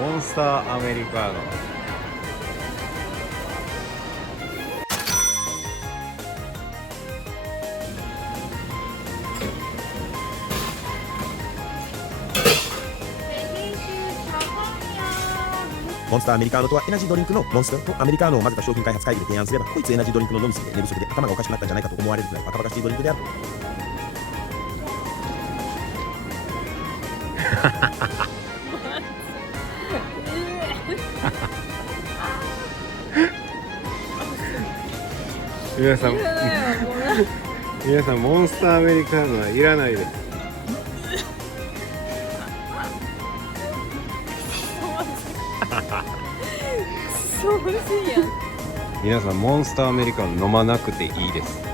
モンスターアメリカーノ。モンスターアメリカーノとはエナジードリンクのモンスターとアメリカーノを混ぜた商品開発会議で提案すれば、こいつエナジードリンクの飲みすぎて寝不足で頭がおかしくなったんじゃないかと思われるくらいバカバカしいドリンクである。皆さん皆さんモンスターアメリカーノはいらないです。そうしいやん。皆さんモンスターアメリカーノ飲まなくていいです。